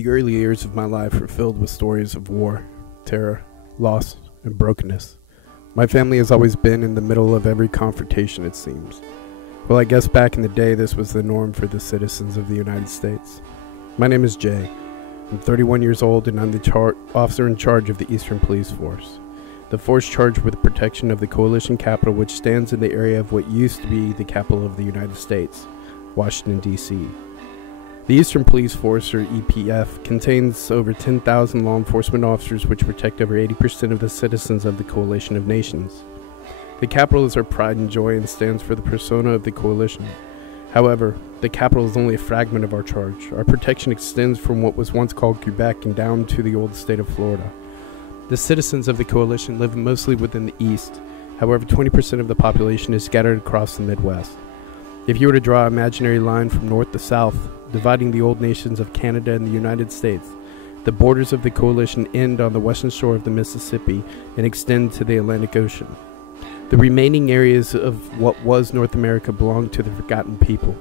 The early years of my life were filled with stories of war, terror, loss, and brokenness. My family has always been in the middle of every confrontation, it seems. Well, I guess back in the day this was the norm for the citizens of the United States. My name is Jay. I'm 31 years old and I'm the officer in charge of the Eastern Police Force. The force charged with the protection of the coalition capital, which stands in the area of what used to be the capital of the United States, Washington, D.C. The Eastern Police Force, or EPF, contains over 10,000 law enforcement officers which protect over 80% of the citizens of the coalition of nations. The capital is our pride and joy and stands for the persona of the coalition. However, the capital is only a fragment of our charge. Our protection extends from what was once called Quebec and down to the old state of Florida. The citizens of the coalition live mostly within the East. However, 20% of the population is scattered across the Midwest. If you were to draw an imaginary line from north to south, dividing the old nations of Canada and the United States, the borders of the coalition end on the western shore of the Mississippi and extend to the Atlantic Ocean. The remaining areas of what was North America belong to the forgotten people.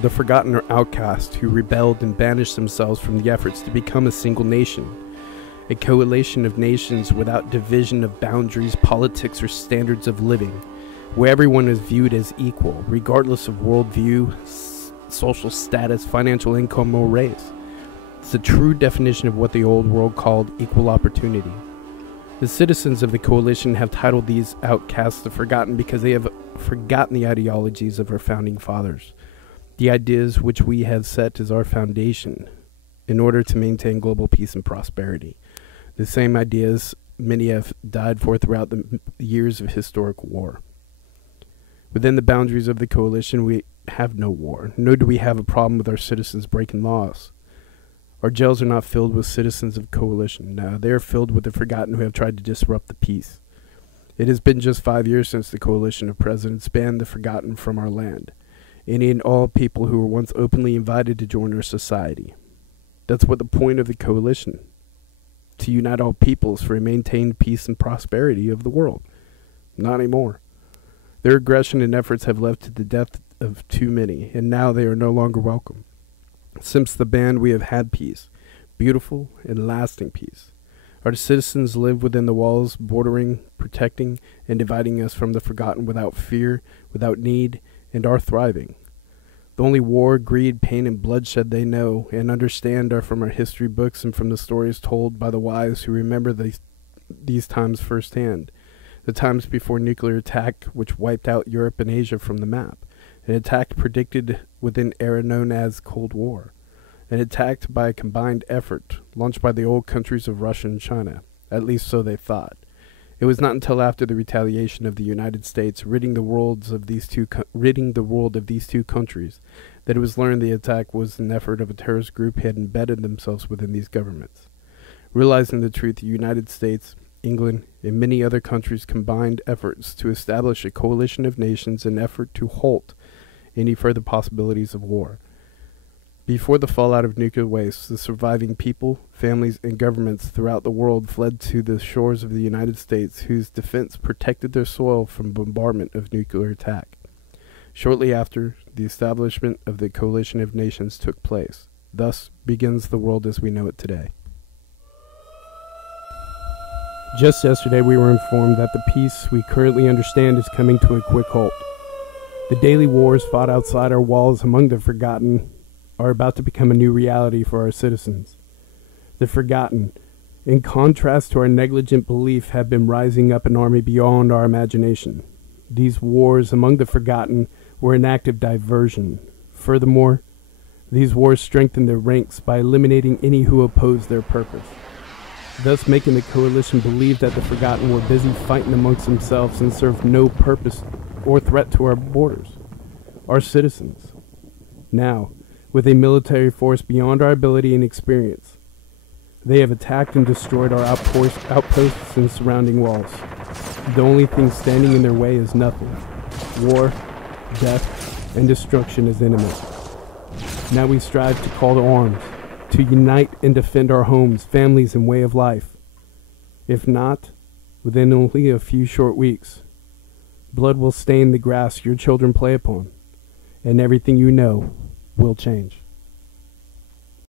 The forgotten are outcasts who rebelled and banished themselves from the efforts to become a single nation. A coalition of nations without division of boundaries, politics, or standards of living, where everyone is viewed as equal, regardless of worldview, social status, financial income, or race. It's the true definition of what the old world called equal opportunity. The citizens of the coalition have titled these outcasts the forgotten because they have forgotten the ideologies of our founding fathers, the ideas which we have set as our foundation in order to maintain global peace and prosperity. The same ideas many have died for throughout the years of historic war. Within the boundaries of the coalition, we have no war, nor do we have a problem with our citizens breaking laws. Our jails are not filled with citizens of coalition. No, they are filled with the forgotten who have tried to disrupt the peace. It has been just 5 years since the coalition of presidents banned the forgotten from our land, any and all people who were once openly invited to join our society. That's what the point of the coalition, to unite all peoples for a maintained peace and prosperity of the world. Not anymore. Their aggression and efforts have led to the death of too many, and now they are no longer welcome. Since the ban, we have had peace, beautiful and lasting peace. Our citizens live within the walls, bordering, protecting, and dividing us from the forgotten without fear, without need, and are thriving. The only war, greed, pain, and bloodshed they know and understand are from our history books and from the stories told by the wise who remember these times firsthand. The times before nuclear attack which wiped out Europe and Asia from the map. An attack predicted within era known as Cold War. An attack by a combined effort launched by the old countries of Russia and China. At least so they thought. It was not until after the retaliation of the United States ridding the world of these two countries that it was learned the attack was an effort of a terrorist group who had embedded themselves within these governments. Realizing the truth, the United States, England, and many other countries combined efforts to establish a coalition of nations in effort to halt any further possibilities of war. Before the fallout of nuclear waste, the surviving people, families, and governments throughout the world fled to the shores of the United States, whose defense protected their soil from bombardment of nuclear attack. Shortly after, the establishment of the coalition of nations took place. Thus begins the world as we know it today. Just yesterday we were informed that the peace we currently understand is coming to a quick halt. The daily wars fought outside our walls among the forgotten are about to become a new reality for our citizens. The forgotten, in contrast to our negligent belief, have been rising up an army beyond our imagination. These wars among the forgotten were an act of diversion. Furthermore, these wars strengthened their ranks by eliminating any who opposed their purpose, thus making the coalition believe that the forgotten were busy fighting amongst themselves and served no purpose or threat to our borders, our citizens. Now, with a military force beyond our ability and experience, they have attacked and destroyed our outposts and surrounding walls. The only thing standing in their way is nothing. War, death, and destruction is imminent. Now we strive to call to arms, to unite and defend our homes, families, and way of life. If not, within only a few short weeks, blood will stain the grass your children play upon, and everything you know will change.